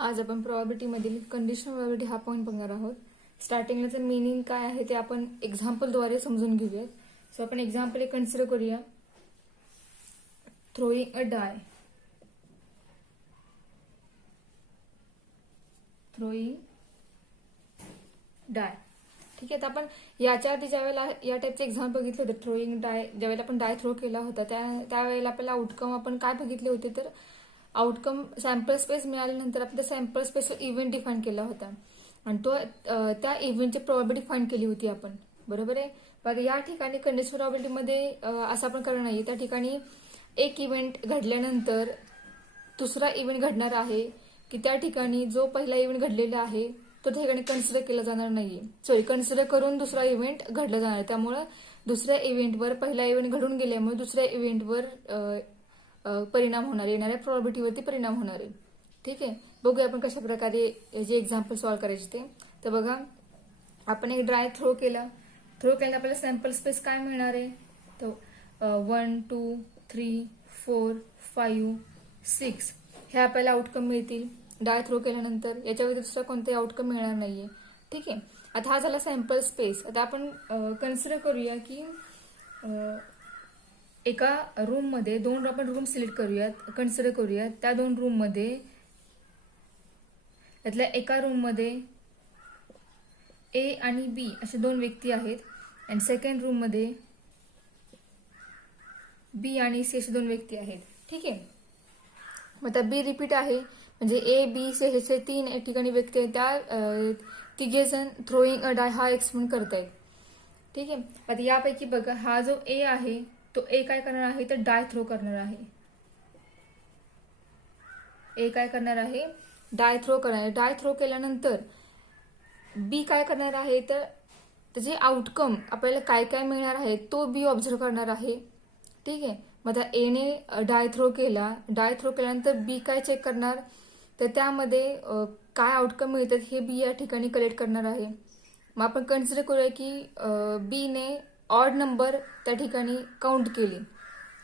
आज आपण प्रोबॅबिलिटी मधील कंडिशनल प्रोबॅबिलिटी हा पॉईंट बघणार आहोत. स्टार्टिंगला त्याचं मीनिंग काय आहे ते आपण एक्झाम्पलद्वारे समजून घेऊयात. सो आपण एक्झाम्पल एक कन्सिडर करूया. Throwing a die. Throwing die. ठीक आहे. तर आपण याच्या आधी ज्यावेळेला या टाईपचे एक्झाम्पल बघितले होते, थ्रोइंग डाय, ज्यावेळेला आपण डाय थ्रो केला होता त्यावेळेला आपल्याला आउटकम आपण काय बघितले होते, तर आउटकम सॅम्पल स्पेस मिळाल्यानंतर आपण त्या सॅम्पल स्पेसवर इव्हेंट डिफाईन केला होता आणि तो त्या इव्हेंटची प्रोबॅबिलिटी फाइंड केली होती आपण. बरोबर आहे. बघा या ठिकाणी कंडिशनल प्रोबॅबिलिटीमध्ये असं आपण करणार नाही. त्या ठिकाणी एक इव्हेंट घडल्यानंतर दुसरा इव्हेंट घडणार आहे की त्या ठिकाणी जो पहिला इव्हेंट घडलेला आहे तो त्या ठिकाणी कन्सिडर केला जाणार नाहीये. सॉरी, कन्सिडर करून दुसरा इव्हेंट घडला जाणार. त्यामुळे दुसऱ्या इव्हेंटवर पहिला इव्हेंट घडून गेल्यामुळे दुसऱ्या इव्हेंटवर परिणाम होणार, येणाऱ्या प्रोबॅबिलिटीवरती परिणाम होणार आहे. ठीक आहे. बघूया आपण कशा प्रकारे जे एक्झाम्पल सॉल्व्ह करायचे ते. तर बघा, आपण एक ड्राय थ्रो केल्याने आपल्याला सॅम्पल स्पेस काय मिळणार आहे, तर 1 2 3 4 5 6 हे आपल्याला आउटकम मिळतील डाय थ्रो केल्यानंतर. याच्या व्यतिरिक्त दुसरा कोणताही आउटकम मिळणार नाहीये. ठीक आहे. आता हा झाला सॅम्पल स्पेस. आता आपण कन्सिडर करूया की एका रूम मध्ये दोन, आपण रूम सिलेक्ट करूयात, कन्सिडर करूयात. त्या दोन रूम मध्ये त्यातल्या एका रूम मध्ये ए आणि बी असे दोन व्यक्ती आहेत आणि सेकंड रूम मध्ये बी आणि सी असे दोन व्यक्ती आहेत. ठीक आहे. मग त्या बी रिपीट आहे, म्हणजे ए बी सी हे तीन ठिकाणी व्यक्ती आहेत. त्या तिघे जण थ्रोइंग अ डाय हा एक्सपेरिमेंट करतायत. ठीक आहे. आता यापैकी बघा, हा जो ए आहे तो ए काय करणार आहे, तर डाय थ्रो करणार आहे. ए काय करणार आहे, डाय थ्रो करणार आहे. डाय थ्रो केल्यानंतर बी काय करणार आहे, तर त्याचे आउटकम आपल्याला काय काय मिळणार आहे तो बी ऑब्झर्व करणार आहे. ठीक आहे. मग आता एने डाय थ्रो केल्यानंतर बी काय चेक करणार, तर त्यामध्ये काय आउटकम मिळतात हे बी या ठिकाणी कलेक्ट करणार आहे. मग आपण कन्सिडर करूया की बी ने ऑड नंबर त्या ठिकाणी काउंट केली.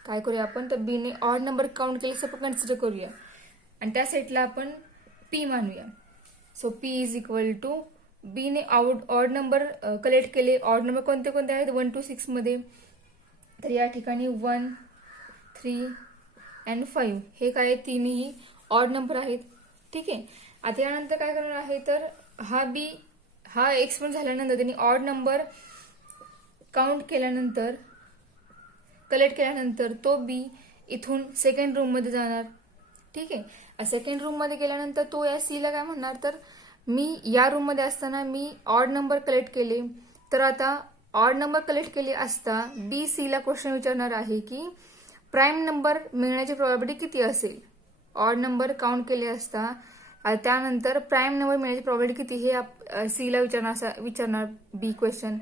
काय करूया आपण, तर बी ने ऑड नंबर काउंट केले असं आपण कन्सिडर करूया आणि त्या सेटला आपण पी मानूया. So P is equal to B ने ऑड नंबर कलेक्ट केले. ऑड नंबर कोणते कोणते आहेत, 1 to 6 मध्ये. तर या ठिकाणी 1 3 and 5 हे काय, तीनही ऑड नंबर आहेत. ठीक आहे. आता यानंतर काय करणार आहे, तर हा एक्सपेरिमेंट झाल्यानंतर त्यांनी ऑड नंबर काउंट केल्यानंतर, कलेक्ट केल्यानंतर तो बी इथून सेकंड रूम मध्ये जाणार. ठीक आहे. सेकंड रूम मध्ये गेल्यानंतर तो या सी ला काय म्हणणार, तर मी या रूम मध्ये असताना मी ऑड नंबर कलेक्ट केले. तर आता ऑड नंबर कलेक्ट केले असता बी सी ला क्वेश्चन विचारणार आहे की प्राईम नंबर मिळण्याची प्रोबॅबिलिटी किती असेल. ऑड नंबर काउंट केले असता त्यानंतर प्राईम नंबर मिळण्याची प्रोबॅबिलिटी किती हे सी ला विचारणार बी क्वेश्चन.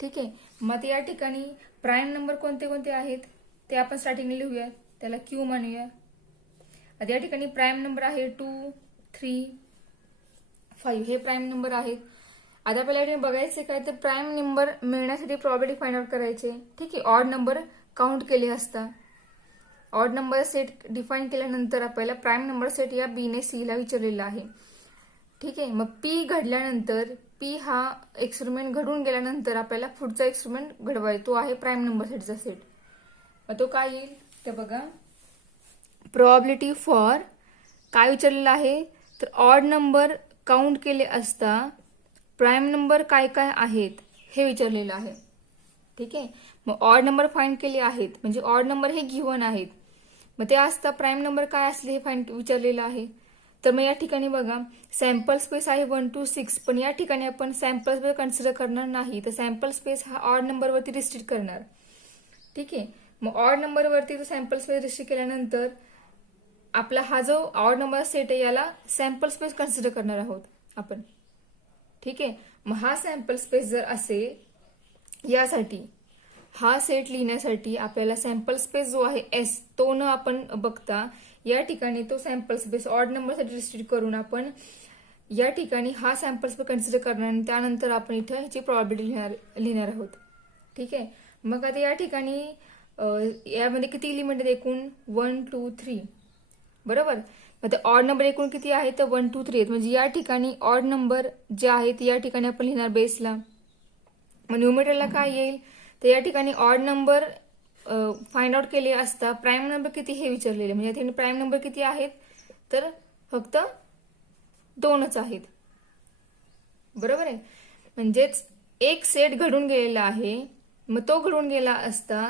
ठीक आहे. मग या ठिकाणी प्राईम नंबर कोणते कोणते आहेत ते आपण स्टार्टिंगला लिहूया, त्याला क्यू मानूया. आता या ठिकाणी प्राईम नंबर आहे 2 3 5 हे प्राईम नंबर आहेत. आता आपल्याला या ठिकाणी बघायचे काय, तर प्राईम नंबर मिळण्यासाठी प्रोबॅबिलिटी फाइंड आउट करायचे. ठीक आहे. ऑड नंबर काउंट केले असता, ऑड नंबर सेट डिफाईन केल्यानंतर आपल्याला प्राईम नंबर सेट या बी ने सी ला विचारलेला आहे. ठीक आहे. मग पी घडल्यानंतर, पी हा एक्सपेरिमेंट घडून गेल्यानंतर आपल्याला पुढचा एक्सपेरिमेंट घडवायचा, तो आहे प्राईम नंबर सेटचा सेट. मग तो काय येईल, तर बघा, प्रोबॅबिलिटी फॉर काय विचारलेलं आहे, तर ऑड नंबर काउंट केले असता प्राईम नंबर काय काय आहेत हे विचारलेलं आहे. ठीक आहे. मग ऑड नंबर फाइंड केले आहेत, म्हणजे ऑड नंबर हे गिव्हन आहेत. मग ते असता प्राईम नंबर काय असले हे फाइंड विचारलेलं आहे. तर मग या ठिकाणी बघा, सॅम्पल स्पेस आहे 1 to 6, पण या ठिकाणी आपण सॅम्पल स्पेस कन्सिडर करणार नाही. तर सॅम्पल स्पेस हा ऑड नंबरवरती रिस्ट्रिक्ट करणार. ठीक आहे. मग ऑड नंबरवरती तो सॅम्पल स्पेस रिस्ट्रिक्ट केल्यानंतर आपला हा जो ऑड नंबर सेट आहे याला सॅम्पल स्पेस कन्सिडर करणार आहोत आपण. ठीक आहे. मग हा सॅम्पल स्पेस जर असेल, यासाठी हा सेट लिहिण्यासाठी आपल्याला सॅम्पल स्पेस जो आहे एस तो न आपण बघता या ठिकाणी तो सॅम्पल स्पेस ऑड नंबरसाठी रिस्ट्रिक्ट करून आपण या ठिकाणी हा सॅम्पल स्पेस कन्सिडर करणार आणि त्यानंतर आपण इथे ह्याची प्रोबॅबिलिटी लिहिणार आहोत. ठीक आहे. मग आता या ठिकाणी यामध्ये किती एलिमेंट आहेत, एकूण 1 2 3. बरोबर. मग ते ऑड नंबर एकूण किती आहे तर 1 2 3 आहेत. म्हणजे या ठिकाणी ऑड नंबर जे आहेत या ठिकाणी आपण लिहिणार बेसला. मग न्यूमरेटरला काय येईल तर या ठिकाणी ऑड नंबर फाइंड आउट केले असता प्राईम नंबर किती हे विचारलेले. म्हणजे या ठिकाणी प्राईम नंबर किती आहेत तर फक्त 2च आहेत. बरोबर आहे. म्हणजेच एक सेट घडून गेलेला आहे. मग तो घडून गेला असता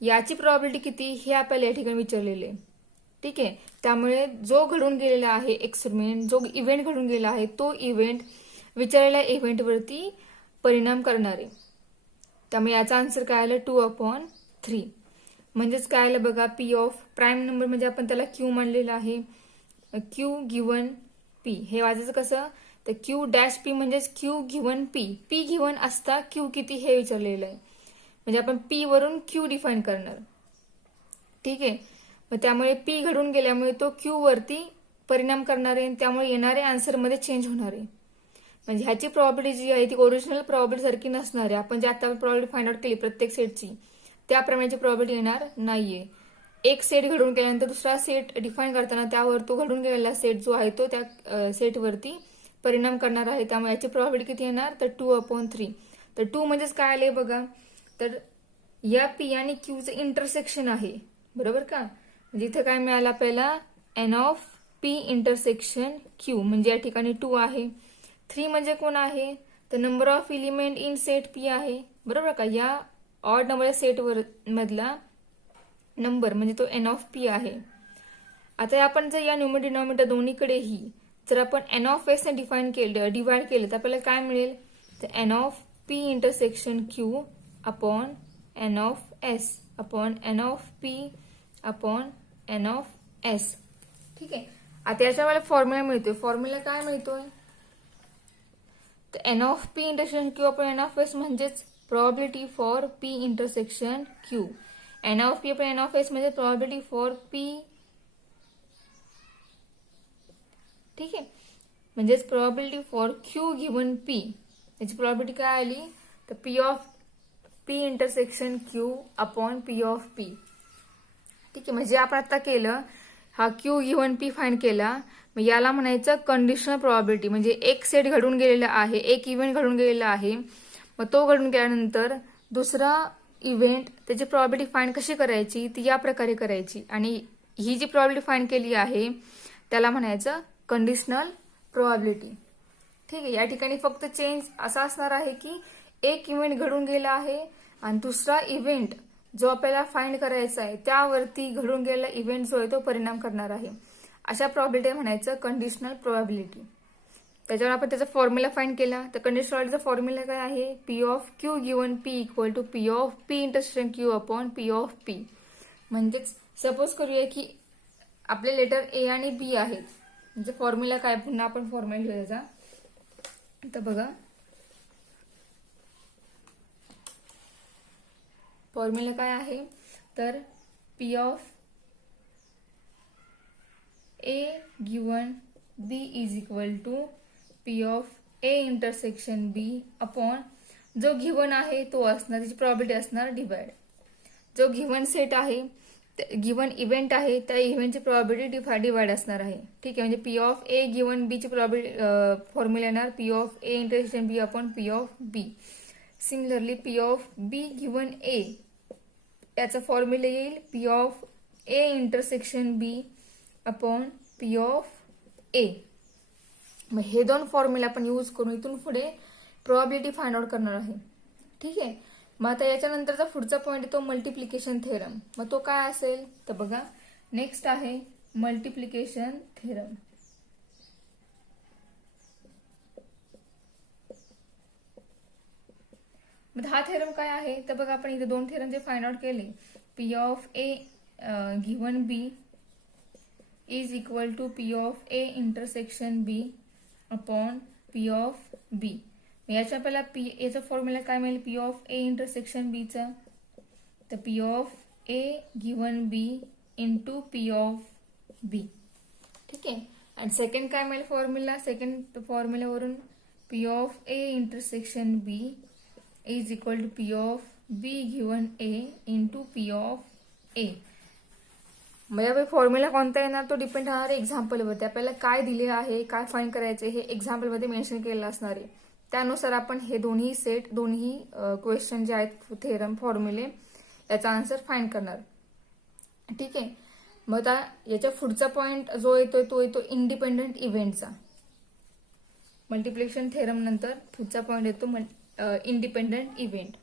याची प्रोबॅबिलिटी किती हे आपल्याला या ठिकाणी विचारलेले. ठीक आहे. त्यामुळे जो घडून गेलेला आहे एक्सपेरिमेंट, जो इव्हेंट घडून गेला आहे तो इव्हेंट विचारलेल्या इव्हेंटवरती परिणाम करणार आहे. त्यामुळे याचा आन्सर काय आलं 2/3. म्हणजेच काय आलं बघा पी ऑफ प्राईम नंबर म्हणजे आपण त्याला क्यू मानलेला आहे. क्यू गिव्हन पी हे वाचायचं कसं तर क्यू डॅश पी म्हणजेच Q given P. P given असता क्यू किती हे विचारलेलं आहे. म्हणजे आपण पी वरून क्यू डिफाईन करणार. ठीक आहे. मग त्यामुळे पी घडून गेल्यामुळे तो क्यू वरती परिणाम करणार आहे. त्यामुळे येणाऱ्या आन्सरमध्ये चेंज होणार आहे. म्हणजे ह्याची प्रॉबॅबिलिटी जी आहे ती ओरिजिनल प्रॉबॅबिलिटी सारखी नसणार आहे. आपण जे आता प्रॉबॅबिलिटी फाइंड आउट केली प्रत्येक सेटची त्याप्रमाणेची प्रॉबॅबिलिटी येणार नाहीये. एक सेट घडून गेल्यानंतर दुसरा सेट डिफाईन करताना त्यावर तो घडून गेलेला सेट जो आहे तो त्या सेटवरती परिणाम करणार आहे. त्यामुळे याची प्रॉबॅबिलिटी किती येणार तर 2/3. तर 2 म्हणजेच काय आले बघा तर या पी आणि क्यूचं इंटरसेक्शन आहे. बरोबर का. म्हणजे इथे काय मिळालं आपल्याला N of P intersection Q म्हणजे या ठिकाणी 2 आहे. 3 म्हणजे कोण आहे तर number of element in set P आहे. बरोबर का. या ऑड नंबर सेटवर मधला नंबर म्हणजे तो एन ऑफ पी आहे. आता आपण जर या न्यूमरेटर डिनॉमिनेटर दोन्हीकडेही जर आपण एन ऑफ एस ने डिफाईन केलं डिवाइड केलं तर आपल्याला काय मिळेल तर N of P intersection Q upon N of S upon N of P upon N of S. ठीक आहे. आता याच्या मला फॉर्म्युला मिळतोय. फॉर्म्युला काय मिळतोय तर N of P intersection Q upon N of S म्हणजेच probability for P intersection Q. N of P upon N of S म्हणजे प्रोबॅबिलिटी फॉर पी. ठीक आहे. म्हणजेच probability for Q given P याची प्रोबॅबिलिटी काय आली तर P of P intersection Q upon P of P. ठीक आहे. म्हणजे आपण आता केलं हा क्यू गिव्हन पी फाइंड केला. मग याला म्हणायचं कंडिशनल प्रोबॅबिलिटी. म्हणजे एक सेट घडून गेलेला आहे, एक इव्हेंट घडून गेलेला आहे. मग तो घडून गेल्यानंतर दुसरा इव्हेंट त्याची प्रोबॅबिलिटी फाइंड कशी करायची ती या प्रकारे करायची. आणि ही जी प्रोबॅबिलिटी फाइंड केली आहे त्याला म्हणायचं कंडिशनल प्रोबॅबिलिटी. ठीक आहे. या ठिकाणी फक्त चेंज असा असणार आहे की एक इव्हेंट घडून गेला आहे आणि दुसरा इव्हेंट जो आपल्याला फाइंड करायचा आहे त्यावरती घडून गेलेला इव्हेंट जो आहे तो परिणाम करणार आहे. अशा प्रोबॅबिलिटी म्हणायचं कंडिशनल प्रोबॅबिलिटी. त्याच्यावर आपण त्याचा फॉर्म्युला फाइंड केला तर कंडिशनल प्रोबॅबिलिटीचा फॉर्म्युला काय आहे P of Q given P equal to P of P intersection Q upon P of P. म्हणजेच सपोज करूया की आपले लेटर ए आणि बी आहेत. म्हणजे फॉर्म्युला काय पुन्हा आपण फॉर्म्युला लिहूया त्याचा. तर बघा फॉर्म्युला काय आहे तर P of A given B is equal to P of A intersection B upon जो गिव्हन आहे तो असणार त्याची प्रोबॅबिलिटी असणार डिवाइड. जो गिव्हन सेट आहे गिव्हन इव्हेंट आहे त्या इव्हेंटची प्रोबॅबिलिटी डिवाइड असणार आहे. ठीक आहे. म्हणजे P of A given B ची प्रोबॅबिलिटी फॉर्म्युला येणार P of A intersection B upon P of B. Similarly P of B given A याचा फॉर्म्युला येईल P of A intersection B upon P of A. मग हे दोन formula आपण use करून इथून पुढे प्रोबॅबिलिटी फाइंड आउट करणार आहे. ठीक आहे. मग आता याच्यानंतरचा पुढचा पॉईंट आहे तो मल्टिप्लिकेशन थेरम. मग तो काय असेल तर बघा नेक्स्ट आहे मल्टिप्लिकेशन थेरम. मग हा थेरम काय आहे तर बघा आपण इथे दोन थेरम जे फाइंड आउट केले P of A given B is equal to P of A intersection B upon P of B. याच्या पहिला पी याचा फॉर्म्युला काय मिळेल पी ऑफ ए इंटरसेक्शन बीचा तर P of A given B into P of B. ठीक आहे. आणि सेकंड काय मिळेल फॉर्म्युला सेकंड फॉर्म्युलावरून P of A intersection B is equal to P of B given A into P of A. मग यावेळी फॉर्म्युला कोणता येणार तो डिपेंड राहणार आहे एक्झाम्पलवरती. आपल्याला काय दिले आहे, काय फाईंड करायचे हे एक्झाम्पलमध्ये मेन्शन केलेलं असणार आहे. त्यानुसार आपण हे दोन्ही सेट, दोन्ही क्वेश्चन जे आहेत, थेरम, फॉर्म्युले, याचा आन्सर फाईंड करणार. ठीक आहे. मग आता याच्या पुढचा पॉइंट जो येतोय तो येतो इंडिपेंडंट इव्हेंटचा. मल्टिप्लिकेशन थेरम नंतर पुढचा पॉइंट येतो इंडिपेंडंट इव्हेंट.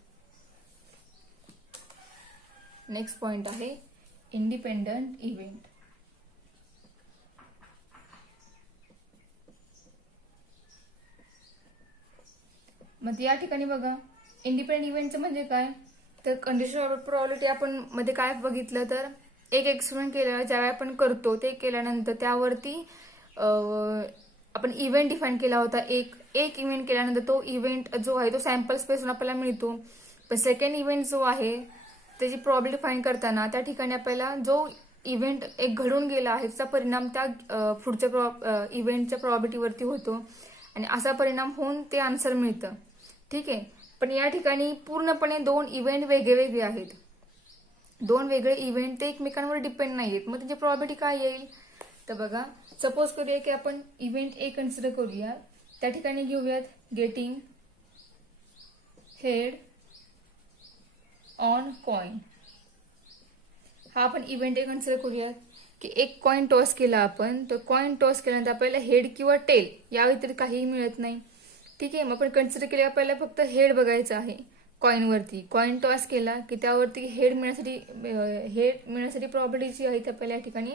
नेक्स्ट पॉइंट आहे इंडिपेंडंट इव्हेंट. मग या ठिकाणी बघा, इंडिपेंडंट इव्हेंटचं म्हणजे काय, तर कंडिशन ऑफ प्रोबॅबिलिटी आपण मध्ये काय बघितलं, तर एक एक्सपेरिमेंट केलेला ज्यावेळी आपण करतो ते केल्यानंतर त्यावरती आपण इव्हेंट डिफाईन केला होता. एक इव्हेंट केल्यानंतर तो इव्हेंट जो आहे तो सॅम्पल स्पेसवरून आपल्याला मिळतो. पण सेकंड इव्हेंट जो आहे त्याची प्रॉबिलिटी फाईंड करताना त्या ठिकाणी आपल्याला जो इव्हेंट एक घडून गेला आहे त्याचा परिणाम त्या पुढच्या इव्हेंटच्या प्रॉबिलिटीवरती होतो आणि असा परिणाम होऊन ते आन्सर मिळतं. ठीक आहे. पण या ठिकाणी पूर्णपणे दोन इव्हेंट वेगळे आहेत. दोन वेगळे इव्हेंट ते एकमेकांवर डिपेंड नाही आहेत. मग त्याची प्रॉबिलिटी काय येईल, तर बघा, सपोज करूया की आपण इव्हेंट ए कन्सिडर करूया. त्या ठिकाणी घेऊयात गेटिंग हेड ऑन कॉइन. हा आपण इव्हेंट ए कन्सिडर करूयात की एक कॉइन टॉस केला आपण, तर कॉइन टॉस केल्यानंतर आपल्याला हेड किंवा टेल या व्यतिरिक्त काहीही मिळत नाही. ठीक आहे. मग आपण कन्सिडर केले आपल्याला फक्त हेड बघायचं आहे कॉइनवरती. कॉइन टॉस केला की त्यावरती हेड मिळण्यासाठी प्रॉबिलिटी जी आहे ती आपल्याला या ठिकाणी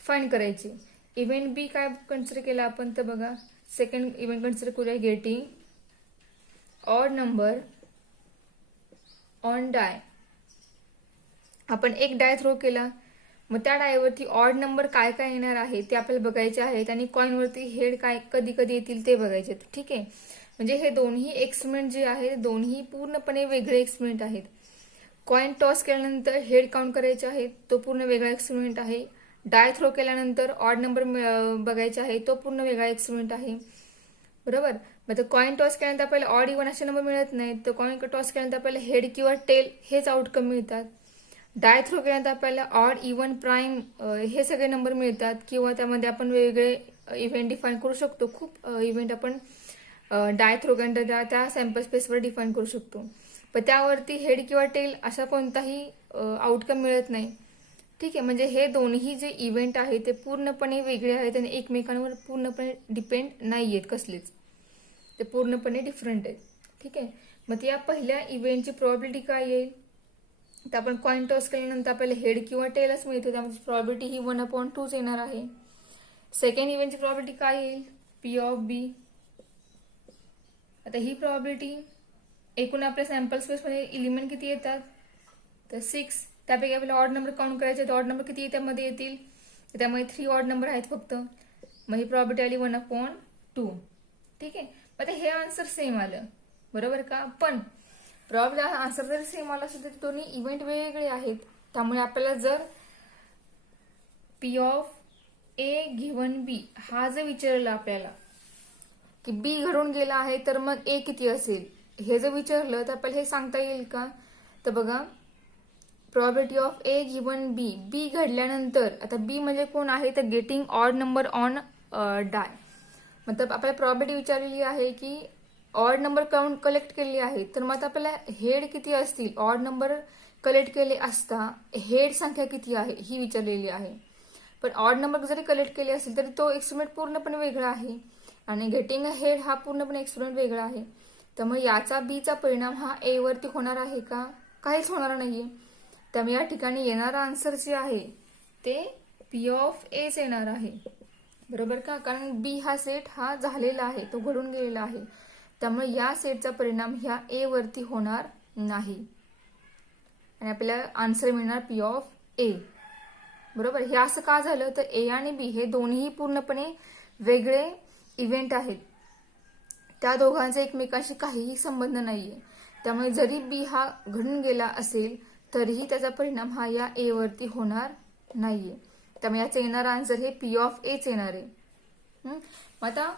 फाईंड करायची. इव्हेंट बी काय कन्सिडर केला आपण, तर बघा, सेकंड इव्हेंट कन्सिडर करूया गेटिंग ऑड नंबर ऑन डाय. आपण एक डाय थ्रो केला, मग त्या डायवरती ऑड नंबर काय काय येणार आहे ते आपल्याला बघायचे आहेत आणि कॉइनवरती हेड काय कधी कधी येतील ते बघायचे. ठीक आहे. म्हणजे हे दोन्ही एक्सपेरिमेंट जे आहेत दोन्ही पूर्णपणे वेगळे एक्सपेरिमेंट आहेत. कॉइन टॉस केल्यानंतर हेड काउंट करायचे आहेत, तो पूर्ण वेगळा एक्सपेरिमेंट आहे. डाय थ्रो केल्यानंतर ऑड नंबर बघायचे आहे, तो पूर्ण वेगळा एक्सपेरिमेंट आहे. बरोबर. मग कॉइन टॉस केल्यानंतर आपल्याला ऑड इव्हन असे नंबर मिळत नाहीत, तर कॉइन टॉस केल्यानंतर आपल्याला हेड किंवा टेल हेच आउटकम मिळतात. डाय थ्रो केल्यानंतर आपल्याला ऑड, इव्हन, प्राईम हे सगळे नंबर मिळतात किंवा त्यामध्ये आपण वेगवेगळे इव्हेंट डिफाईन करू शकतो. खूप इव्हेंट आपण डाय थ्रो केल्यानंतर त्या सॅम्पल स्पेसवर डिफाईन करू शकतो. पण त्यावरती हेड किंवा टेल असा कोणताही आउटकम मिळत नाही. ठीक आहे. म्हणजे हे दोन्ही जे इव्हेंट आहेत ते पूर्णपणे वेगळे आहेत आणि एकमेकांवर पूर्णपणे डिपेंड नाही आहेत कसलेच, ते पूर्णपणे डिफरंट आहेत. ठीक आहे. मग या पहिल्या इव्हेंटची प्रॉबिलिटी काय येईल, तर आपण कॉइन टॉस केल्यानंतर आपल्याला हेड किंवा टेलच मिळते, त्यामुळे प्रॉबिलिटी ही 1/2 येणार आहे. सेकंड इव्हेंटची प्रॉबिलिटी काय येईल, पी ऑफ बी. आता ही प्रॉबिलिटी एकूण आपल्या सॅम्पल स्पेसमध्ये एलिमेंट किती येतात, तर 6. त्यापैकी आपल्याला ऑड नंबर काउंट करायचे, तर ऑड नंबर किती त्यामध्ये येतील, तर त्यामध्ये 3 ऑड नंबर आहेत फक्त. मग ही प्रॉबिलिटी आली 1/2. ठीक आहे. मग हे आन्सर सेम आलं, बरोबर का. पण प्रॉब्लेम आन्सर जरी सेम आला असेल तरी दोन्ही इव्हेंट वेगवेगळे आहेत. त्यामुळे आपल्याला जर पी ऑफ ए गिव्हन बी हा जर विचारला आपल्याला की बी घडून गेला आहे तर मग ए किती असेल, हे जर विचारलं तर आपल्याला हे सांगता येईल का, तर बघा, प्रॉबिलिटी ऑफ ए गिव्हन बी, बी घडल्यानंतर, आता बी म्हणजे कोण आहे, तर गेटिंग ऑड नंबर ऑन डाय. मतलब आपल्याला प्रॉबिलिटी विचारलेली आहे की ऑड नंबर कलेक्ट केलेली आहे, तर मग आपल्याला हेड किती असतील, ऑड नंबर कलेक्ट केले असता हेड संख्या किती आहे ही विचारलेली आहे. पण ऑड नंबर जरी कलेक्ट केले असेल तरी तो एक्सपेरिमेंट पूर्णपणे वेगळा आहे आणि गेटिंग हेड हा पूर्णपणे एक्सपेरिमेंट वेगळा आहे. त्यामुळे याचा बीचा परिणाम हा ए वरती होणार आहे का, काहीच होणार नाहीये. त्यामुळे या ठिकाणी येणारा आन्सर जे आहे ते पी ऑफ एच येणार आहे, बरोबर का. कारण बी हा सेट हा झालेला आहे, तो घडून गेलेला आहे. त्यामुळे या सेटचा परिणाम ह्या ए वरती होणार नाही आणि आपल्याला आन्सर मिळणार पी ऑफ ए, बरोबर. हे असं का झालं, तर ए आणि बी हे दोन्ही पूर्णपणे वेगळे इव्हेंट आहेत. त्या दोघांचा एकमेकांशी काहीही संबंध नाहीये. त्यामुळे जरी बी हा घडून गेला असेल तरीही त्याचा परिणाम हा या ए वरती होणार नाहीये. त्यामुळे याचं येणारा आन्सर हे पी ऑफ एच येणार आहे. मग आता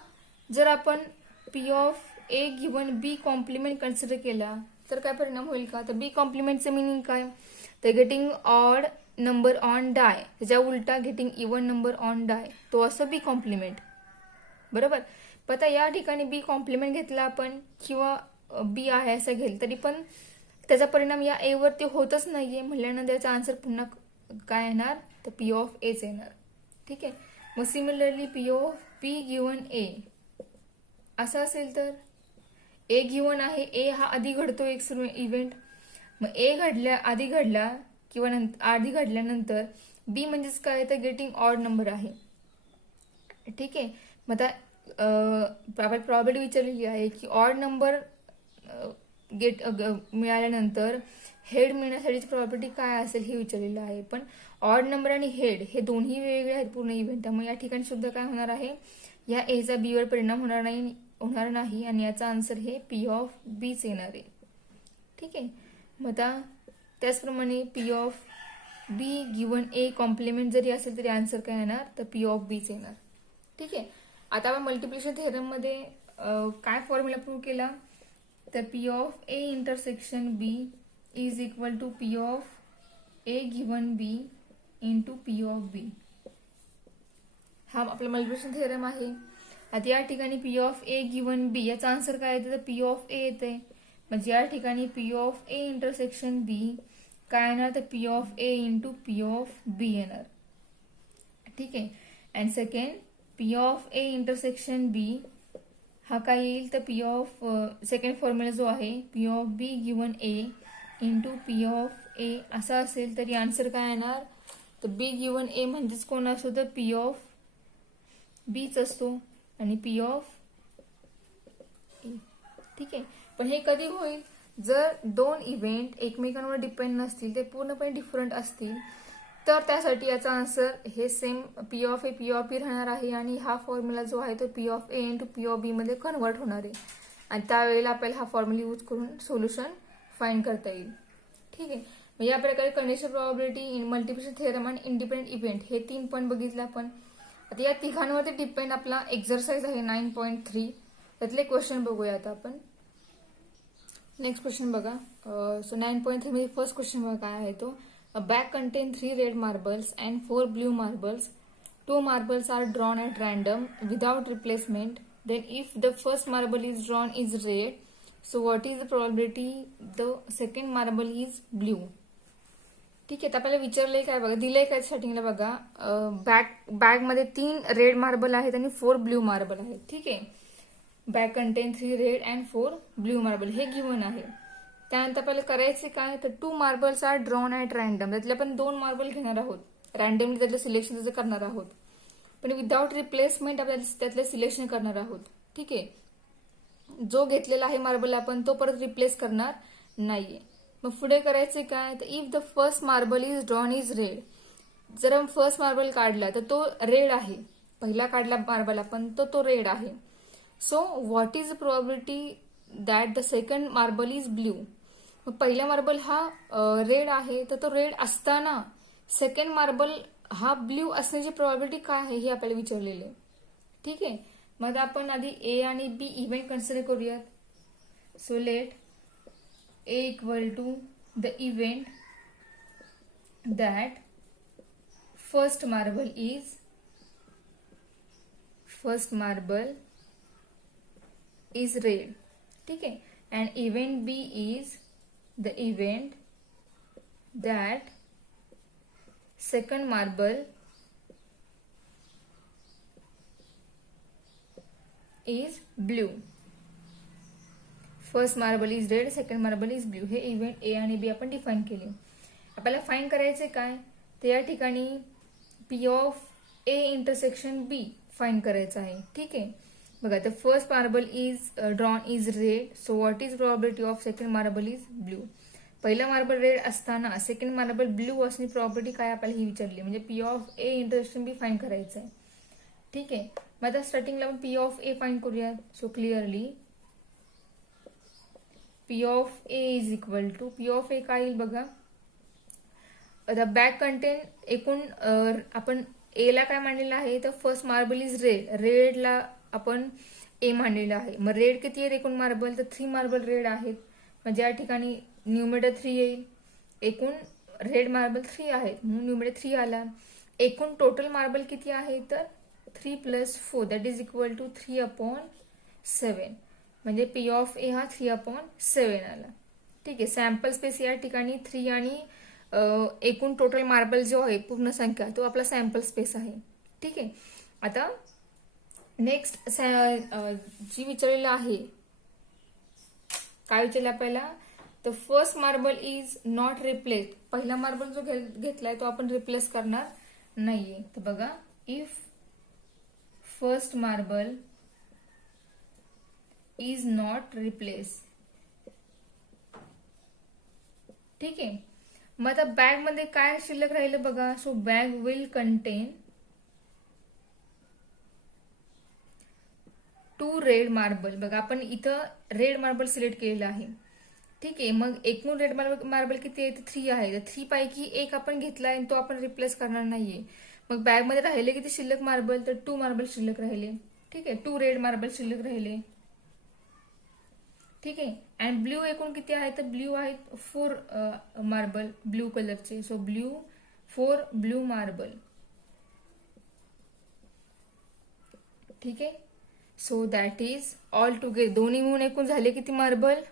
जर आपण P of A given B complement consider केला तर काय परिणाम होईल का, तर बी कॉम्प्लिमेंटचं मिनिंग काय, तर गेटिंग ऑड नंबर ऑन डाय, त्याच्या उलटा गेटिंग इवन नंबर ऑन डाय, तो असं बी कॉम्प्लिमेंट. बरोबर. पण आता या ठिकाणी बी कॉम्प्लिमेंट घेतला आपण किंवा बी आहे असं घेईल तरी पण त्याचा परिणाम या ए वरती होतच नाहीये म्हटल्यानंतर याचा आन्सर पुन्हा काय येणार, तर पी ऑफ एच येणार. ठीक आहे. मग similarly P of P given A असं असेल तर ए गिवन आहे, ए हा आधी घडतो एक इव्हेंट, मग ए आधी घडला किंवा आधी घडल्यानंतर बी म्हणजेच काय, तर गेटिंग ऑड नंबर आहे. ठीक आहे. मग आता प्रॉबिलिटी विचारलेली आहे की ऑड नंबर मिळाल्यानंतर हेड मिळण्यासाठीची प्रॉपर्टी काय असेल हे विचारलेलं आहे. पण ऑड नंबर आणि हेड हे दोन्ही वेगवेगळे आहेत पूर्ण इव्हेंट, त्यामुळे या ठिकाणी सुद्धा काय होणार आहे, या एचा बी वर परिणाम होणार नाही आणि याचा आन्सर हे पी ऑफ बीच येणार आहे. ठीक आहे. मग आता त्याचप्रमाणे P of B given A complement जरी असेल तरी आन्सर काय येणार, तर पी ऑफ बीच येणार. ठीक आहे. आता आपण मल्टिप्लिकेशन थेरम मध्ये काय फॉर्म्युला प्रूव्ह केला, तर P of A intersection B is equal to P of A given B into P of B. हा आपला मल्टिप्लिकेशन थेरम आहे. आता या ठिकाणी P of A given B याचा आन्सर काय येते, तर पी ऑफ ए येते. म्हणजे या ठिकाणी P of A intersection B काय येणार, तर P of A into P of B येणार. ठीक आहे. And second P of A intersection B हा काय येईल, तर पी ऑफ सेकंड फॉर्म्युला जो आहे P of B given A into P of A असा असेल तरी आन्सर काय येणार, तर बी गिवन ए म्हणजेच कोण असतो, तर पी ऑफ बीच असतो आणि पी ऑफ ए. ठीक आहे. पण हे कधी होईल, जर दोन इव्हेंट एकमेकांवर डिपेंड नसतील, ते पूर्णपणे डिफरंट असतील, तर त्यासाठी याचा आन्सर हे same P of A P of B राहणार आहे आणि हा फॉर्म्युला जो आहे तो P of A into P of B मध्ये कन्वर्ट होणार आहे आणि त्यावेळेला आपल्याला हा फॉर्म्युला यूज करून सोल्युशन फाइंड करता येईल. ठीक आहे. मग या प्रकारे कंडिशनल प्रोबॅबिलिटी, मल्टिप्लिकेशन थेरम आणि इंडिपेंडंट इव्हेंट हे 3 पॉईंट बघितले आपण. आता या तिघांवरती डिपेंड आपला एक्झरसाइज आहे 9.3. त्यातले क्वेश्चन बघूया आता आपण. नेक्स्ट क्वेश्चन बघा. सो 9.3 मध्ये फर्स्ट क्वेश्चन बघा काय आहे तो. A bag contains 3 red marbles and 4 blue marbles. 2 marbles are drawn at random without replacement. Then if the first marble is drawn is red, so what is the probability the second marble is blue? ठीक आहे. तर आपल्याला विचारलंय काय बघा, दिलंय काय स्टार्टिंगला बघा, बॅग मध्ये 3 रेड मार्बल आहेत आणि 4 ब्ल्यू मार्बल आहेत. ठीक आहे. Bag contain 3 red and 4 blue marble हे गिवन आहे. त्यानंतर आपल्याला करायचे काय, तर 2 marbles are drawn at random, त्यातले आपण 2 मार्बल घेणार आहोत, रँडमली त्यातलं सिलेक्शन त्याचं करणार आहोत, पण विदाउट रिप्लेसमेंट आपल्याला त्यातलं सिलेक्शन करणार आहोत. ठीक आहे. जो घेतलेला आहे मार्बल आपण तो परत रिप्लेस करणार नाहीये. मग पुढे करायचे काय, तर if the first marble is drawn is red, जर फर्स्ट मार्बल काढला तर तो रेड आहे, पहिला काढला मार्बल आपण तो रेड आहे. So what is the probability that the second marble is blue. मग पहिला मार्बल हा रेड आहे, तर तो रेड असताना सेकंड मार्बल हा ब्ल्यू असण्याची प्रोबॅबिलिटी काय आहे हे आपल्याला विचारलेले. ठीक आहे. मग आपण आधी ए आणि बी इव्हेंट कन्सिडर करूयात. So let A equal to the event that first marble is red. ठीक आहे. And event B is the event that second marble is blue. First marble is red, second marble is blue. हे event A आणि B आपण define केले. आपल्याला fine करायचे काय, तर या ठिकाणी P of A intersection be fine करायचं आहे. ठीक आहे. बघा, तर first marble is drawn is red, so what is probability of second marble is blue. पहिला मार्बल रेड असताना सेकंड मार्बल ब्ल्यू असणे प्रॉपर्टी काय आपल्याला ही विचारली, म्हणजे P of A intersection be fine करायचं आहे. ठीक आहे. मग आता स्टार्टिंगला आपण पी ऑफ ए फाईन करूया. So clearly P of A is equal to P of ए काय येईल बघा, आता बॅग कंटेन एकूण आपण ए ला काय मांडलेलं आहे, तर फर्स्ट मार्बल इज रेड, रेडला आपण ए मांडलेलं आहे. मग रेड किती आहेत एकूण मार्बल, तर 3 मार्बल रेड आहेत, म्हणजे या ठिकाणी न्यूमरेटर 3 येईल. एकूण रेड मार्बल 3 आहेत म्हणून बी मध्ये 3 आला. एकूण टोटल मार्बल किती आहे तर 3 + 4 दॅट इज इक्वल टू 3/7. म्हणजे पी ऑफ ए हा 3/7 आला. ठीक आहे. सॅम्पल स्पेस या ठिकाणी 3 आणि एकूण टोटल मार्बल जो आहे पूर्ण संख्या तो आपला सॅम्पल स्पेस आहे. ठीक आहे. आता नेक्स्ट जी विचारलेलं आहे, काय विचारलं आपल्याला, तर first marble is not replaced. पहिला मार्बल जो घेतलाय तो आपण रिप्लेस करणार नाहीये. तर बघा, if first marble is not replace. ठीक आहे. मग आता बॅग मध्ये काय शिल्लक राहिलं बघा. So bag will content 2 red marble. बघा आपण इथं रेड मार्बल सिलेक्ट केलेलं आहे. ठीक आहे. मग एकूण रेड मार्बल किती आहे तर 3 आहे. तर 3 पैकी एक आपण घेतलाय आणि तो आपण रिप्लेस करणार नाहीये. मग बॅग मध्ये राहिले किती शिल्लक मार्बल तर 2 मार्बल शिल्लक राहिले. ठीक आहे. 2 रेड मार्बल शिल्लक राहिले. ठीक आहे. अँड ब्ल्यू एकूण किती आहे तर ब्ल्यू आहेत 4 मार्बल ब्ल्यू कलरचे. So 4 blue marble. ठीक आहे. So that is all together दोन्ही मिळून एकूण झाले किती मार्बल,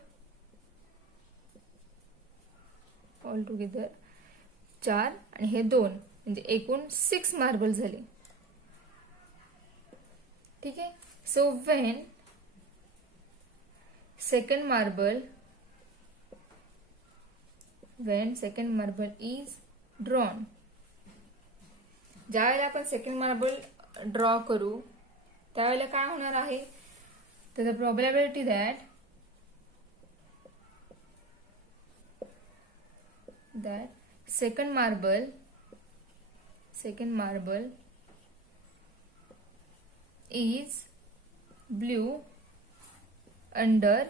ऑल टुगेदर 4 आणि हे 2 म्हणजे एकूण 6 मार्बल झाले. ठीक आहे. So when second marble is drawn, ज्यावेळेला आपण सेकंड मार्बल ड्रॉ करू त्यावेळेला काय होणार आहे तर the probability that second marble is blue under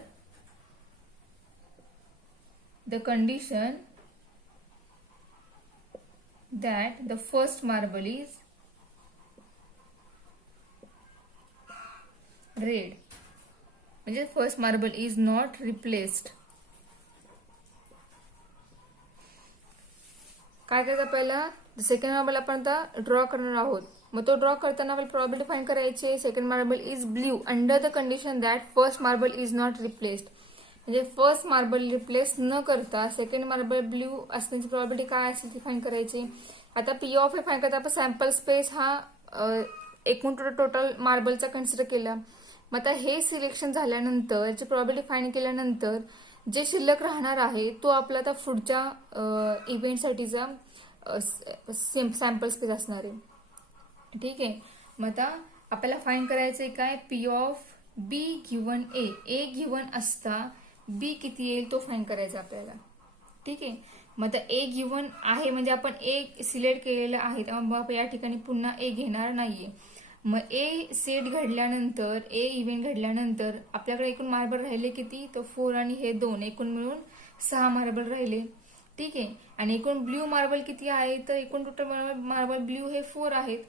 the condition that the first marble is red. म्हणजे first marble is not replaced. काय करायचं पहिला सेकंड मार्बल आपण आता ड्रॉ करणार आहोत. मग तो ड्रॉ करताना आपल्याला प्रोबॅबिलिटी फाइंड करायची. Second marble is blue under the condition that first marble is not replaced. म्हणजे फर्स्ट मार्बल रिप्लेस न करता सेकंड मार्बल ब्ल्यू असण्याची प्रोबॅबिलिटी काय असेल ती फाइंड करायची. आता पी ऑफ ए फाइंड करता आपण सॅम्पल स्पेस हा एकूण टोटल मार्बलचा कन्सिडर केला. मग आता हे सिलेक्शन झाल्यानंतर याची प्रोबॅबिलिटी फाइंड केल्यानंतर जे शिल्लक राहणार आहे तो आपला आता पुढच्या इव्हेंटसाठीचा सॅम्पल स्पेस असणार आहे. ठीक आहे. मग आता आपल्याला फाइंड करायचंय काय P of B given A. A given असता बी किती येईल तो फाइंड करायचा आपल्याला. ठीक आहे. मग आता ए गिव्हन आहे म्हणजे आपण ए सिलेक्ट केलेलं आहे त्यामुळे या ठिकाणी पुन्हा ए घेणार नाहीये. मग ए सेट घडल्यानंतर ए इव्हेंट घडल्यानंतर आपल्याकडे एकूण मार्बल राहिले किती तर 4 आणि हे 2 एकूण मिळून 6 मार्बल राहिले. ठीक आहे. आणि एकूण ब्ल्यू मार्बल किती आहे तर एकूण टोटल मार्बल ब्ल्यू हे 4 आहेत.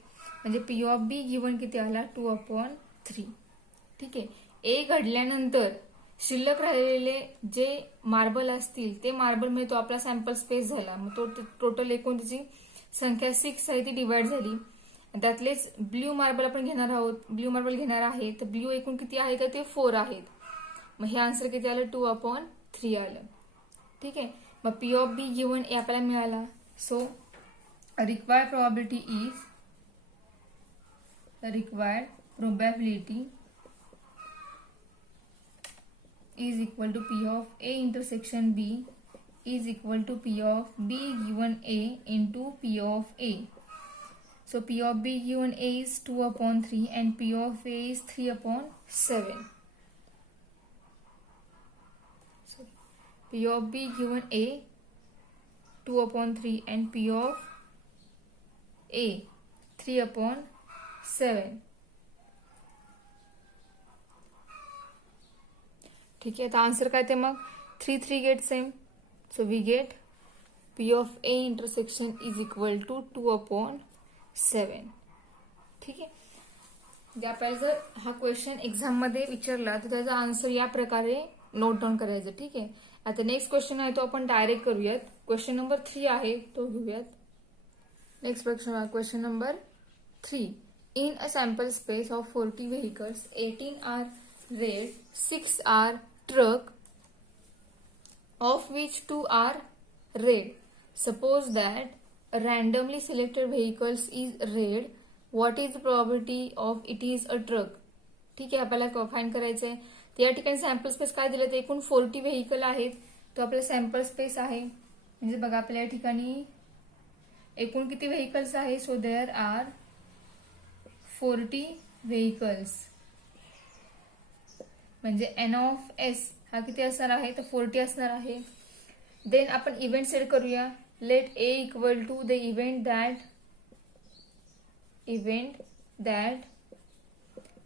म्हणजे पी ऑफ बी गिव्हन किती आला 2/3. ठीक आहे. ए घडल्यानंतर शिल्लक राहिलेले जे मार्बल असतील ते मार्बल म्हणजे तो आपला सॅम्पल स्पेस झाला. मग तो टोटल एकूण त्याची संख्या 6 आहे ती डिवाइड झाली. त्यातलेच ब्ल्यू मार्बल आपण घेणार आहोत. ब्ल्यू मार्बल घेणार आहे तर ब्ल्यू एकूण किती आहे तर ते 4 आहेत. मग हे आन्सर किती आलं 2/3 आलं. ठीक आहे. मग पी ऑफ बी गिव्हन ए आपल्याला मिळाला. So required probability is equal to P of A intersection B is equal to P of B given A into P of A. So P of B given A is 2/3 and P of A is 3/7. So P of B given A 2/3 and P of A 3/7. ठीक आहे. तर answer काय ते मग 3 get same. So we get P of A intersection is equal to 2/7. ठीक आहे. म्हणजे आपल्याला जर हा क्वेश्चन एक्झाम मध्ये विचारला तर त्याचा आन्सर या प्रकारे नोट डाऊन करायचं. ठीक आहे. आता नेक्स्ट क्वेश्चन आहे तो आपण डायरेक्ट करूयात. क्वेश्चन नंबर 3 आहे तो घेऊयात. Next question number 3. In a sample space of 40 vehicles, 18 are red, 6 are truck, of which 2 are red. Suppose that a randomly selected vehicles is red. What is the probability of it is a truck? ठीक आहे, आपल्याला find करायचं आहे. तर या ठिकाणी sample space काय दिलं तर एकूण 40 व्हेकल आहेत. तो आपला सॅम्पल स्पेस आहे. म्हणजे बघा आपल्या या ठिकाणी एकूण किती व्हेकल्स आहे. So there are 40 vehicles. म्हणजे एन ऑफ एस हा किती असणार आहे तर 40 असणार आहे. देन आपण इव्हेंट सेट करूया. Let A equal to the event that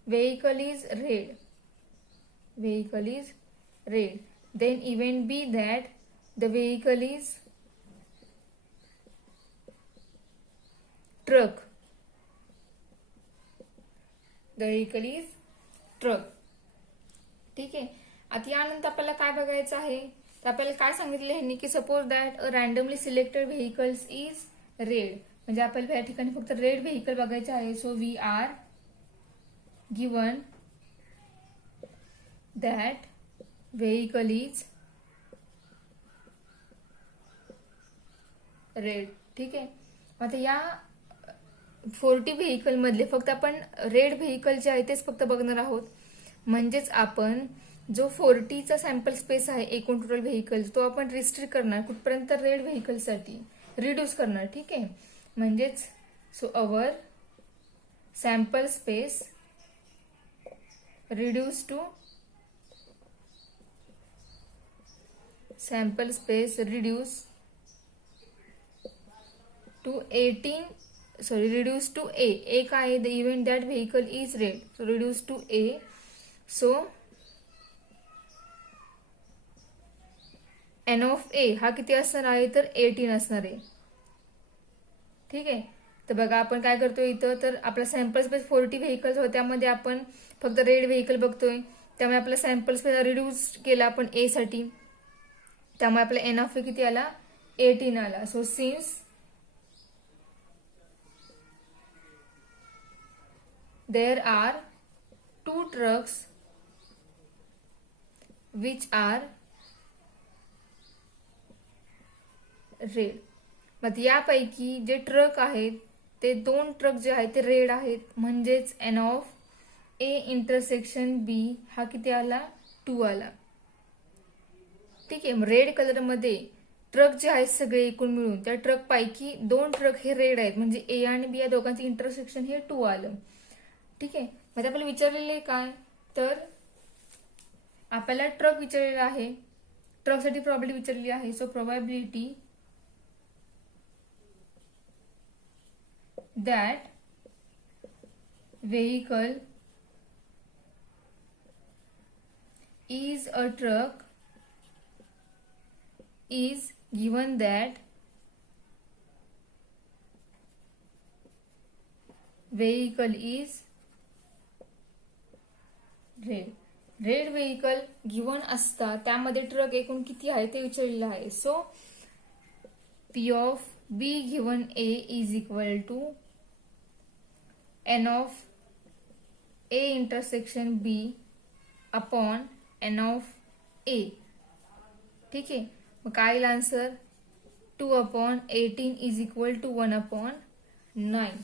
vehicle is red. Then event B that the vehicle is truck. ठीक आहे. आता यानंतर आपल्याला काय बघायचं आहे तर आपल्याला काय सांगितलं ह्यांनी की suppose that a randomly selected vehicles is red. म्हणजे आपल्याला या ठिकाणी फक्त रेड व्हेकल बघायचे आहे. So we are given that vehicle is red. ठीक आहे. आता या 40 व्हेकल मधले फक्त आपण रेड व्हेकल जे आहे तेच फक्त बघणार आहोत. म्हणजेच आपण जो 40चा सॅम्पल स्पेस आहे एकूण टोटल व्हेकल तो आपण रिस्ट्रिक्ट करणार कुठपर्यंत रेड व्हेकल साठी रिड्यूस करणार. ठीक आहे. म्हणजेच so our sample space reduce to A. A काय आहे the event that vehicle is red. So reduce to A. So N of A हा किती असणार आहे तर 18 असणार आहे. ठीक आहे. तर बघा आपण काय करतोय इथं तर आपला सॅम्पल स्पेस 40 व्हेकल्स होते त्यामध्ये आपण फक्त रेड व्हेकल बघतोय. त्यामुळे आपला सॅम्पल स्पेस रिड्यूस केला आपण ए साठी. त्यामुळे आपला एन ऑफ ए किती आला 18 आला. So since there are 2 trucks which are red. मग यापैकी जे ट्रक आहेत ते 2 ट्रक जे आहेत ते रेड आहेत. म्हणजेच N of A intersection B हा किती आला 2 आला. ठीक आहे. रेड कलर मध्ये ट्रक जे आहेत सगळे एकूण मिळून त्या ट्रक पैकी 2 ट्रक हे रेड आहेत. म्हणजे ए आणि बी या दोघांचे इंटरसेक्शन हे 2 आलं. ठीक आहे. म्हणजे आपल्याला विचारलेले काय तर आपल्याला ट्रक विचारलेला आहे. ट्रकसाठी प्रॉबिलिटी विचारलेली आहे. So probability that vehicle is a truck is given that vehicle is red. Red vehicle given असता त्यामध्ये ट्रक एकूण किती आहे ते विचारलेलं आहे. So P of B given A is equal to n of A intersection B upon N of A. ठीक आहे. मग काय येईल आन्सर 2/18 इज इक्वल टू 1/9.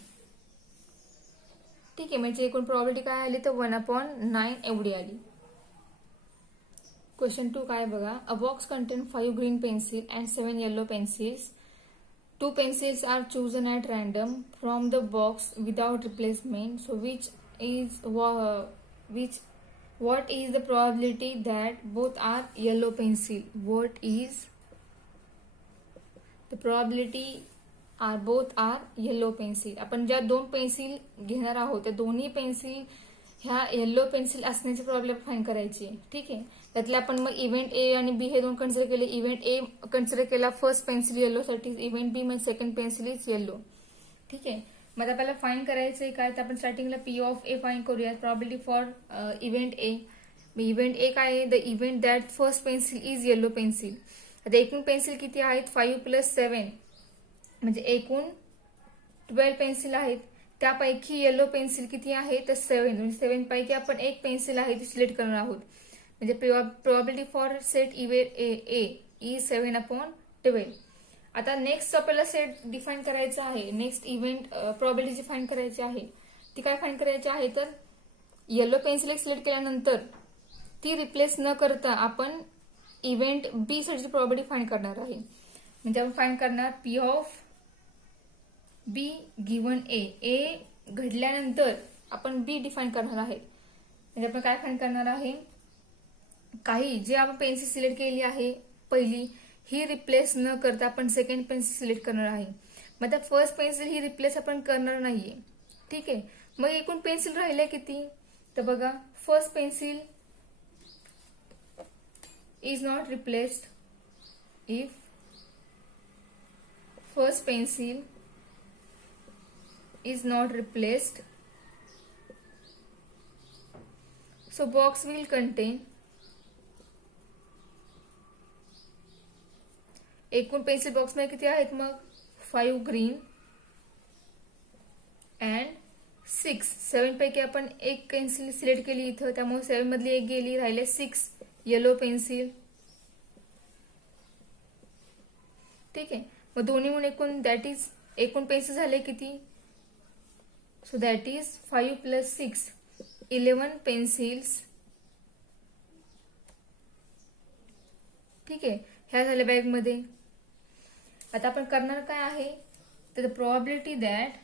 ठीक आहे. म्हणजे एकूण प्रॉबिलिटी काय आली तर 1/9 एवढी आली. क्वेश्चन 2 काय बघा. अ box content 5 green pencil and 7 yellow pencils. 2 pencils are chosen at random from the box without replacement. So what is the probability that both are yellow pencil? What is the probability are both are yellow pencil? आपण ज्या 2 pencil घेणार आहोत त्या दोन्ही pencil ह्या yellow pencil असण्याची problem find करायची. ठीक आहे. त्यातले आपण मग इव्हेंट ए आणि बी हे 2 कन्सिडर केले. इव्हेंट ए कन्सिडर केला फर्स्ट पेन्सिल येलो साठी. इव्हेंट बी म्हणजे सेकंड पेन्सिल इज येलो. ठीक आहे. मग आपल्याला फाइंड करायचंय काय तर आपण स्टार्टिंगला पी ऑफ ए फाइंड करूया. Probability for event A event एक आहे the event that first pencil is yellow pencil. आता एकूण पेन्सिल किती आहेत 5 + 7 म्हणजे एकूण 12 पेन्सिल आहेत. त्यापैकी येलो पेन्सिल किती आहे तर 7 म्हणजे 7 पैकी आपण एक पेन्सिल आहे ती सिलेक्ट करणार आहोत. म्हणजे probability for set event A is 7/12. आता नेक्स्ट आपल्याला सेट डिफाईन करायचा आहे. नेक्स्ट इव्हेंट प्रोबॅबिलिटी डिफाईन करायची आहे. ती काय फाईन करायची आहे तर येलो पेन्सिल एक सिलेक्ट केल्यानंतर ती रिप्लेस न करता आपण इव्हेंट बी साठी प्रोबॅबिलिटी फाईन करणार आहे. म्हणजे आपण फाईन करणार पी ऑफ बी गिव्हन ए घडल्यानंतर आपण बी डिफाईन करणार आहे. म्हणजे आपण काय फाईन करणार आहे काही जे आपण पेन्सिल सिलेक्ट केली आहे पहिली ही रिप्लेस न करता आपण सेकंड पेन्सिल सिलेक्ट करणार आहे. मग त्या फर्स्ट पेन्सिल ही रिप्लेस आपण करणार नाहीये. ठीक आहे. मग एकूण पेन्सिल राहिले किती तर बघा first pencil is not replaced if first pencil is not replaced, so box will contain एकूण पेन्सिल बॉक्स मध्ये किती आहेत मग 5 ग्रीन अँड 7 पैकी आपण एक पेन्सिल सिलेक्ट केली इथं त्यामुळे 7 मधली एक गेली राहिले 6 येलो पेन्सिल. ठीक आहे. मग दोन्ही म्हणून एकूण दॅट इज एकूण पेन्सिल झाले किती so that is 5 + 6 11 पेन्सिल्स. ठीक आहे. ह्या झाल्या बॅग मध्ये. आता आपण करणार काय आहे तर probability that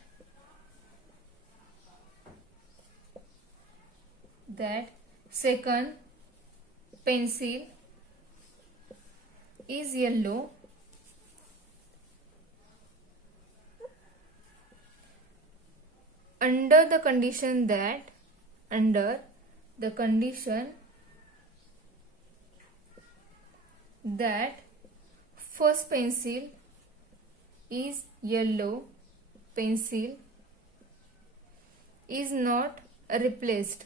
second pencil is yellow under the condition that first pencil is yellow pencil is not replaced.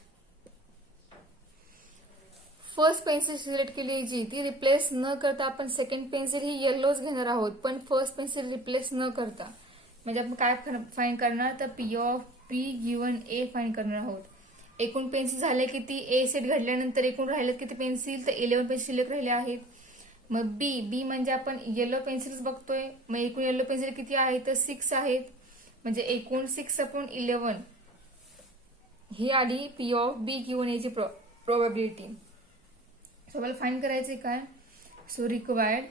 First pencil select केली जी ती रिप्लेस न करता आपण सेकंड पेन्सिल ही येल्लोच घेणार आहोत पण फर्स्ट पेन्सिल रिप्लेस न करता. म्हणजे आपण काय फाईन करणार तर P of B given A fine करणार आहोत. एकूण पेन्सिल झाले किती ए सेट घडल्यानंतर एकूण राहिले किती पेन्सिल तर 11 पेन्सिल शिल्लक राहिले आहेत. मग बी म्हणजे आपण येलो पेन्सिल्स बघतोय मग एकूण येलो पेन्सिल किती आहे तर 6 आहेत म्हणजे एकूण 6/11 ही आली P of B given A ची प्रोबॅबिलिटी. सो मला फाईन करायचे काय so required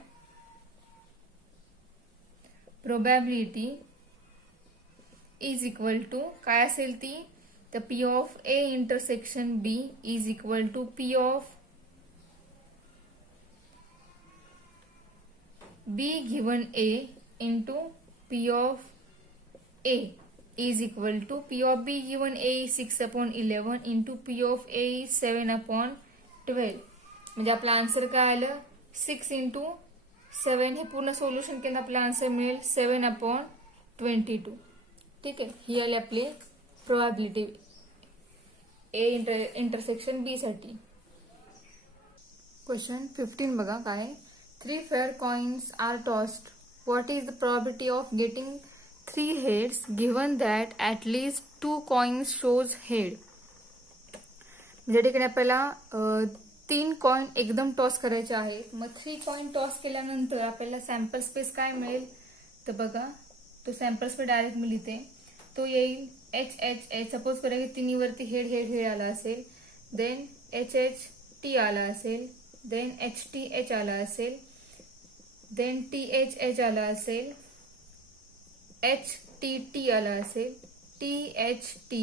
probability is equal to काय असेल ती तर P of A intersection B is equal to P of B given A into P of A is equal to P of B given A 6/11 into P of A 7/12. म्हणजे आपला answer काय आलं 6 × 7 हे पूर्ण सोल्युशन केलं आपला answer मिळेल 7/22. ठीक आहे. ही आली आपली प्रोबॅबिलिटी ए इंटरसेक्शन बी साठी. क्वेश्चन 15 बघा काय 3 fair coins are tossed. What is the probability of getting 3 heads given that at least 2 coins shows head? म्हणजे ठिकाणी आपल्याला 3 कॉइन एकदम टॉस करायचे आहेत. मग 3 कॉइन टॉस केल्यानंतर आपल्याला सॅम्पल स्पेस काय मिळेल तर बघा तो सॅम्पल स्पेस डायरेक्ट मी लिहिते तो येईल एच सपोज करा की तिन्हीवरती हेड हेड हेड आला असेल देन HHT आला असेल देन HTH आला असेल देन THH आला असेल HTT आला असेल THT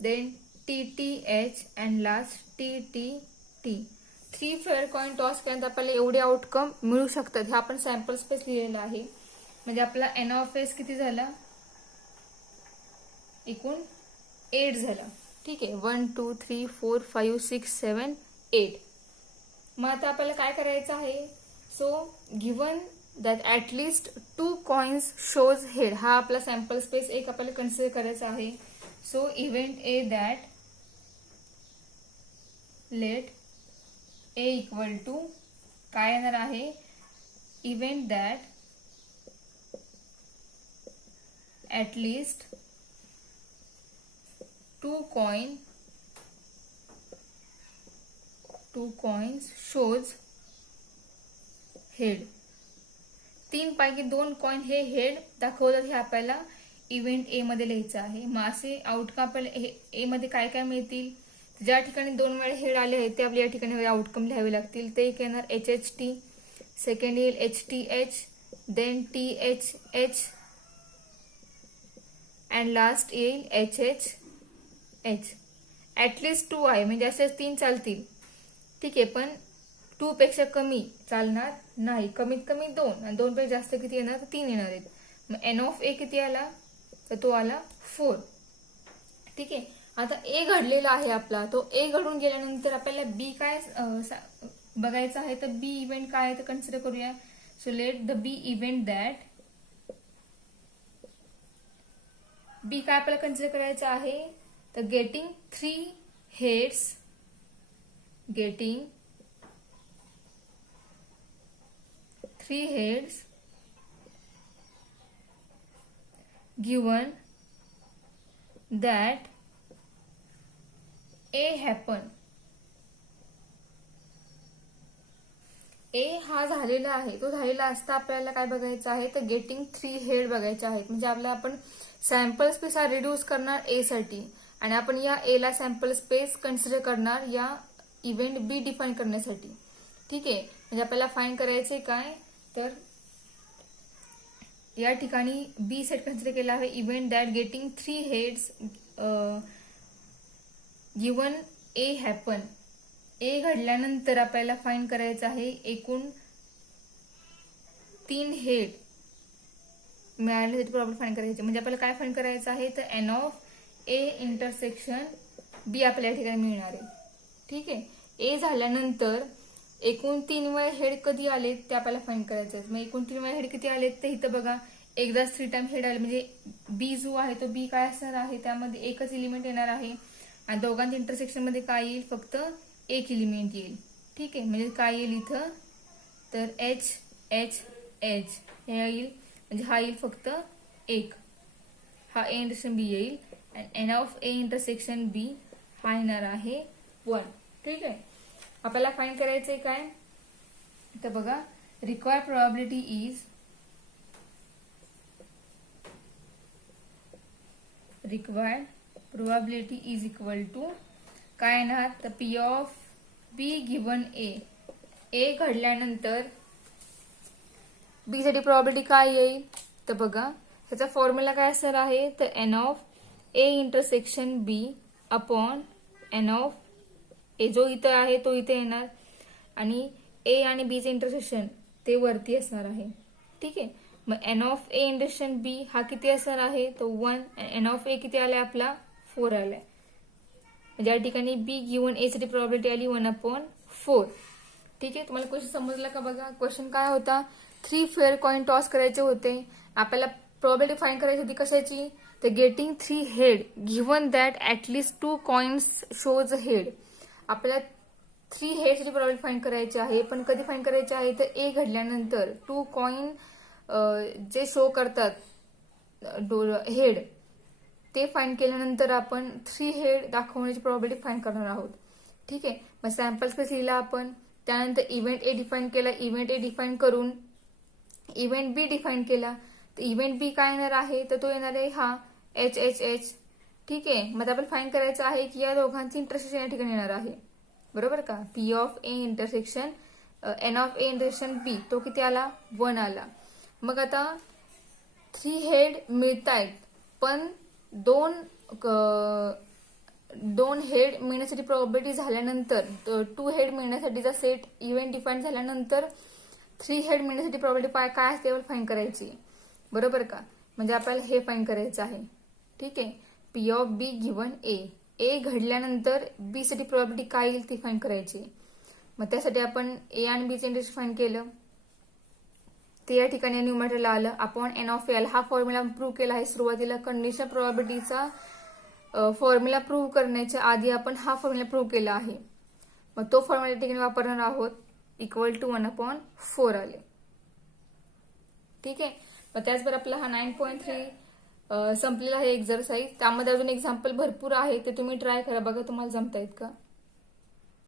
then TTH and last TTT. 3 fair coin toss केल्यानंतर आपल्याला एवढे आउटकम मिळू शकतात. हे आपण सॅम्पल स्पेस लिहिलेला आहे. म्हणजे आपला N(S) किती झाला एकूण 8 झाला. ठीक आहे 1 2 3 4 5 6 7 8. मग आता आपल्याला काय करायचं आहे so given that at least 2 coins shows head हा आपला सॅम्पल स्पेस एक आपल्याला कन्सिडर करायचा आहे. So event A that let A equal to काय येणार आहे, event that at least two coins shows head. 3 पैकी 2 कॉइन हे हेड दाखवतात, हे आपल्याला इव्हेंट ए मध्ये लिहायचं आहे. मग असे आउटकम आपल्याला ए मध्ये काय काय मिळतील, ज्या ठिकाणी 2 वेळा हेड आले आहेत ते आपल्या या ठिकाणी आउटकम लिहावे लागतील. ते एक येणार HHT, सेकंड येईल HTH, then THH and last येईल HHH. ऍटलिस्ट 2 आहे म्हणजे असेच 3 चालतील. ठीक आहे, पण 2 पेक्षा कमी चालणार नाही. कमीत कमी 2 आणि 2 पेक्षा जास्त किती येणार, तर 3 येणार आहेत. मग एन ऑफ ए किती आला, तर तो आला 4. ठीक आहे, आता ए घडलेला आहे आपला. तो ए घडून गेल्यानंतर आपल्याला बी काय बघायचं आहे, तर बी इव्हेंट काय आहे तर कन्सिडर करूया. So let the B event that, B काय आपल्याला कन्सिडर करायचं आहे, तर getting 3 heads, given that A happen. A हा झालेला आहे, तो झालेला असता आपल्याला काय बघायचं आहे, तर गेटिंग 3 हेड बघायचे आहेत. म्हणजे आपल्याला आपण सॅम्पल स्पेस हा रिड्यूस करणार ए साठी आणि आपण या ए ला सॅम्पल स्पेस कन्सिडर करणार या इव्हेंट बी डिफाईन करण्यासाठी. ठीक आहे, म्हणजे आपल्याला फाइंड करायचे काय, तर या ठिकाणी बी सेट कन्सिडर केला आहे, event that getting 3 heads given A happen. A घडल्यानंतर आपल्याला फाइंड करायचं आहे एकूण 3 हेड मिळाल्यासाठी प्रॉब्लेम फाइंड करायचे. म्हणजे आपल्याला काय फाइंड करायचं आहे, तर एन ऑफ ए इंटरसेक्शन बी आपल्या या ठिकाणी मिळणार आहे. ठीक आहे, ए झाल्यानंतर एकूण 3 वेळा हेड कधी आले ते आपल्याला फाइंड करायचं आहे. मग एकूण 3 वेळा हेड किती आले ते इथं बघा, एकदाच 3 टाइम हेड आले म्हणजे बी जो आहे तो बी काय असणार आहे, त्यामध्ये एकच एलिमेंट येणार आहे आणि दोघांच्या इंटरसेक्शन मध्ये काय येईल, फक्त एक एलिमेंट येईल. ठीक आहे, म्हणजे काय येईल इथं, तर HHH हे येईल, म्हणजे हा येईल फक्त 1, हा ए इंटरसेक्शन बी येईल आणि N of A intersection B हा येणार आहे 1. ठीक आहे, आपल्याला फाइंड करायचंय काय, तर बघा required probability is equal to काय येणार, तर P of B given A घडल्यानंतर बी साठी प्रोबॅबिलिटी काय येईल, तर बघा त्याचा फॉर्म्युला काय असणार आहे, तर N of A intersection B upon N of A, जो इथं आहे तो इथे येणार आणि ए आणि बीचे इंटरसेक्शन ते वरती असणार आहे. ठीक आहे, मग N of A intersection B हा किती असणार आहे, तो 1. एन ऑफ ए किती आलाय आपला, 4 आलाय. म्हणजे या ठिकाणी बी गिवन ए साठी प्रोबॅबिलिटी आली 1/4. ठीक आहे, तुम्हाला क्वेश्चन समजला का बघा. क्वेश्चन काय होता, 3 फेअर कॉइन टॉस करायचे होते. आपल्याला प्रोबॅबिलिटी फाइंड करायची होती कशाची, तर getting 3 head given that at least 2 coins shows head. आपल्याला 3 हेड साठी प्रोबॅबिलिटी फाइंड करायची आहे, पण कधी फाइंड करायची आहे, तर ए घडल्यानंतर 2 कॉइन जे शो करतात हेड ते फाइंड केल्यानंतर आपण 3 हेड दाखवण्याची प्रोबॅबिलिटी फाइंड करणार आहोत. ठीक आहे, मग सॅम्पल स्पेस लिहिला आपण, त्यानंतर इव्हेंट ए डिफाईन केला, इव्हेंट ए डिफाईन करून इव्हेंट बी डिफाईन केला. तर इव्हेंट बी काय येणार आहे, तर तो येणार आहे हा HHH. ठीक आहे, मग आपण फाइंड करायचं आहे की या दोघांची इंटरसेक्शन या ठिकाणी येणार आहे, बरोबर का. P of A intersection n of A intersection B तो किती आला, 1 आला. मग आता 3 हेड मिळतायत, पण 2 हेड मिळण्यासाठी प्रोबॅबिलिटी झाल्यानंतर 2 हेड मिळण्यासाठीचा सेट इव्हेंट डिफाईन झाल्यानंतर 3 हेड मिळण्यासाठी प्रोबॅबिलिटी काय असते फाइंड करायची, बरोबर का. म्हणजे आपल्याला हे फाइंड करायचं आहे. ठीक आहे, P of B given A घडल्यानंतर बी साठी प्रोबॅबिलिटी काय येईल ती फाइंड करायची. मग त्यासाठी आपण ए आणि बीचे इंटरसेक्शन फाइंड केलं, ते या ठिकाणी न्यूमरेटरला आलं. अपॉन एन ऑफ ए हा फॉर्म्युला प्रूव्ह केला आहे. सुरुवातीला कंडिशनल प्रोबॅबिलिटीचा फॉर्म्युला प्रूव्ह करण्याच्या आधी आपण हा फॉर्म्युला प्रूव्ह केला आहे. मग तो फॉर्म्युला ठिकाणी वापरणार आहोत, इक्वल टू 1/4 आले. ठीक आहे. मग त्याचबरोबर आपला हा 9.3 संपलेला आहे एक्झरसाइज. त्यामध्ये अजून एक्झाम्पल भरपूर आहे, ते तुम्ही ट्राय करा, बघा तुम्हाला जमतायत का.